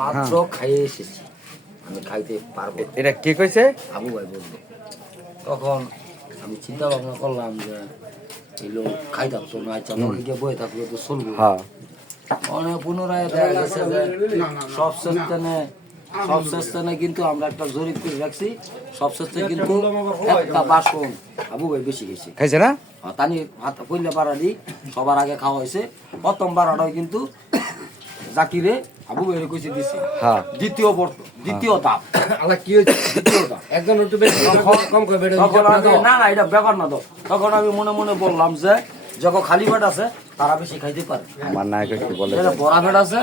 মাত্র খাইয়ে এসেছি, আমি খাইতে পারবো। এটা কে কইছে? আবু ভাই বললো। তখন আমি চিন্তা ভাবনা করলাম যে এই লোক খাইতাম তো না, চলো গিয়ে বয়ে থাকলে তো চলবো। অনেক পুনরায় দেখা গেছে যে সব স্থানে কিন্তু আমরা একটা জরিপ করে রাখছি, সব স্থানে কিন্তু একটা বাসন আবু ভাই বেশি গেছে খাইছে না। তানি হাত পইলে পাড়ালি সবার আগে খাওয়া হয়েছে। প্রথম বারাটাও কিন্তু জাকিরে আবু ভাই কইছে দিছে। দ্বিতীয় ধাপ কি হয়েছে? দ্বিতীয় ধাপ একজন একটু বেশি কম করে না না, এটা ব্যাপার না। তো তখন আমি মনে মনে বললাম যে যখন খালি পেট আছে তারা বেশি খাইতে পারে, আমার নায়ক একটু বলে বড়া পেট আছে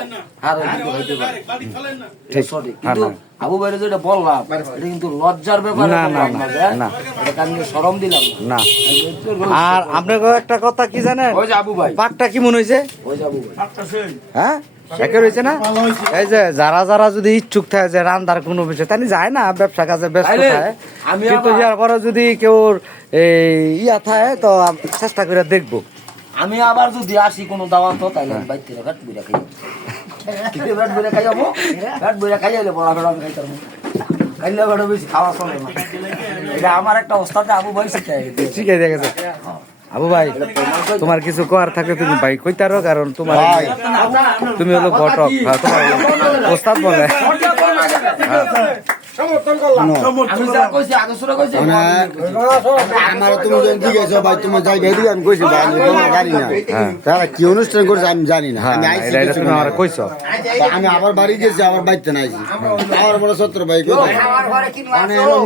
আর কিন্তু খাইতে পারে। সঠিক, কিন্তু আবু ভাইরে যেটা বললাম এটা কিন্তু লজ্জার ব্যাপার না না না, এটা আমি শরম দিলাম না। আর আপনাকে একটা কথা কি জানেন, ওই যে আবু ভাই পাকটা কি মনে হয়েছে? ওই যে আবু ভাই হ্যাঁ একে রয়েছে না। এই যে যারা যদি ইচ্ছুক থাকে যে রান্নার কোনো বিষয় তাই যায় না, ব্যবসা কাজে ব্যস্ত থাকে, কিন্তু ইয়ার পরে যদি কেউ ইয়া থাকে তো চেষ্টা করে দেখবো। আমি আবার যদি আসি কোনো দাওয়াত তাইলে আমি বাইর থেকে ভাত বুড়া খাই, ভাত বুড়া খাই যাবো, ভাত বুড়া খাই যাইলে বড়া ফেরা আমি খাইতে পারবো। খাইলে বড় বেশি খাওয়া চলে না, এটা আমার একটা অবস্থাতে আবু ভাই শিখে দিয়ে গেছে। আবু ভাই তোমার কিছু করার থাকে তুমি ভাই কইতারো, কারণ তোমার তুমি হলো ঘটক, তোমার ওস্তাদ বলে আমার তুমি জিজ্ঞেস ভাই তুমি যাই ভাই আমি কইছি ভাই আমি জানি না তারা কি অনুষ্ঠান করছে আমি জানি না। তুমি আমার কইছো, আমি আবার বাড়ি গেছি, আবার বাড়িতে নাই আমার বড় সত্তর ভাই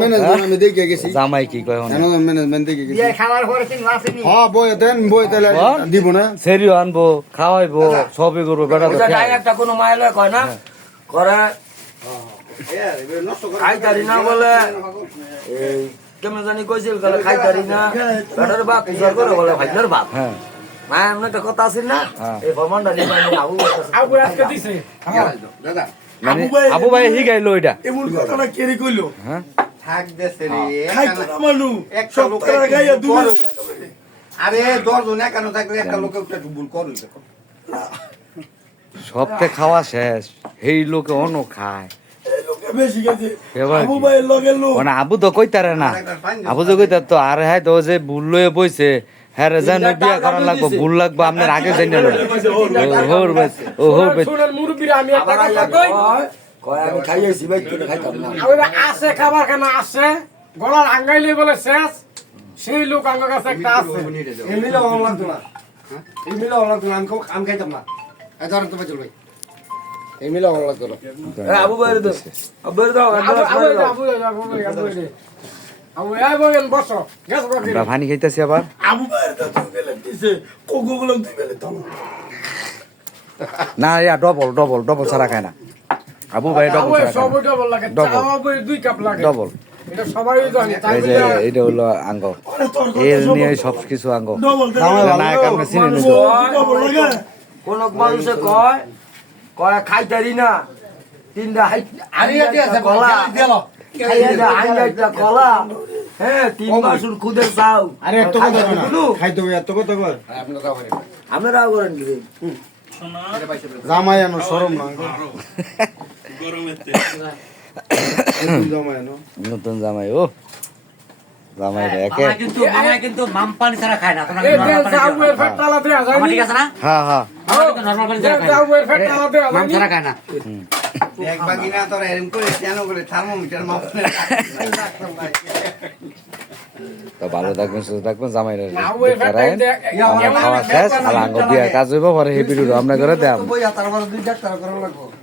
ম্যানেজমেন্ট আমি দেখে গেছি। জামাই কি কয় ম্যানেজমেন্ট দেখে গেছি। হ্যাঁ বই দেন, বই তাহলে দিব না, সেরিও আনবো, খাওয়াইবো, সবই করবো। বেটা একটা কোনো মাইলে কয় না করে খাইতারি না বলে কেমন জানি কইছিল খাইতারি না বেটার বাপ উজার করে বলে ভাইদের বাপ। না এমন একটা কথা আছে না, এই ফরমানটা নিয়ে আবু আজকে দিছে দাদা আবু ভাই শিখাইলো এটা এমন কথা কেরি কইলো। হ্যাঁ থাক দেছে রে খাইতো না মানু এক সপ্তাহ গাইয়া দুই আরে 10 জন একানো থাকলে একটা লোকে একটু ভুল করই দেখো সবতে খাওয়া শেষ, এই লোকে অন্য খায় বেশি গেছে। আবু ভাই লগে লোক মানে আবু তো কইতারে না, আবু তো কইতার তো আর হ্যাঁ তো যে ভুল লয়ে বইছে হ্যাঁ রে জান বিয়া করার লাগবো, ভুল লাগবো আপনার আগে জানি না হোর বেশ ও হোর বেশ শুনেন মুরব্বিরা আমি একটা কথা কই কয় আমি খাইয়েছি ভাই তুমি খাইতাম না। ওরা আছে খাবার খানা আছে গলার আঙ্গাইলে বলে শেষ, সেই লোক আমার কাছে একটা আছে। এমিলা ভালো লাগতো না, এমিলা ভালো লাগতো না, আমি খাইতাম না। এই ধরেন তো চল ভাই এমিলা ভালো লাগতো না। আবু ভাই দাও, আবু ভাই দাও, আমরা পানি খাইতেছি আবার। আবু ভাই তো গেলে দিছে কোকো গুলো দিবেলে তো না ইয়া ডবল ছাড়া খায় না আবু ভাই, ডবল ডবল এই যে এইটা হলো আঙ্গ, এর নিয়ে সব কিছু আঙ্গ নায়ক আপনি চিনে নিত। কোন মানুষে কয় কয় খাইতারি না তিনটা কলা কলা হ্যাঁ 3 বাসুর খুদের চাও। আরে এত কথা না খাইতে হবে, এত কথা কর আপনারাও করেন কি জামাই আনো শরম না জামাই আনো নতুন জামাই, ও জামাই একে কিন্তু মাম পানি ছাড়া খায় না, ঠিক আছে না? হ্যাঁ হ্যাঁ নরমাল পানি ছাড়া মাম ছাড়া খায় না। এক বাকি না তোরা এরকম করে কেন করে থার্মোমিটার মাপলে তো ভালো থাকবেন, সুস্থ থাকবেন, জামাই খাওয়া শেষ আর আঙ্গ বিয়ার কাজ হইব পরে এই ভিডিওটা আপনার করে দেব। বই আর তারপরে 2 ডাক্তার করা লাগবে।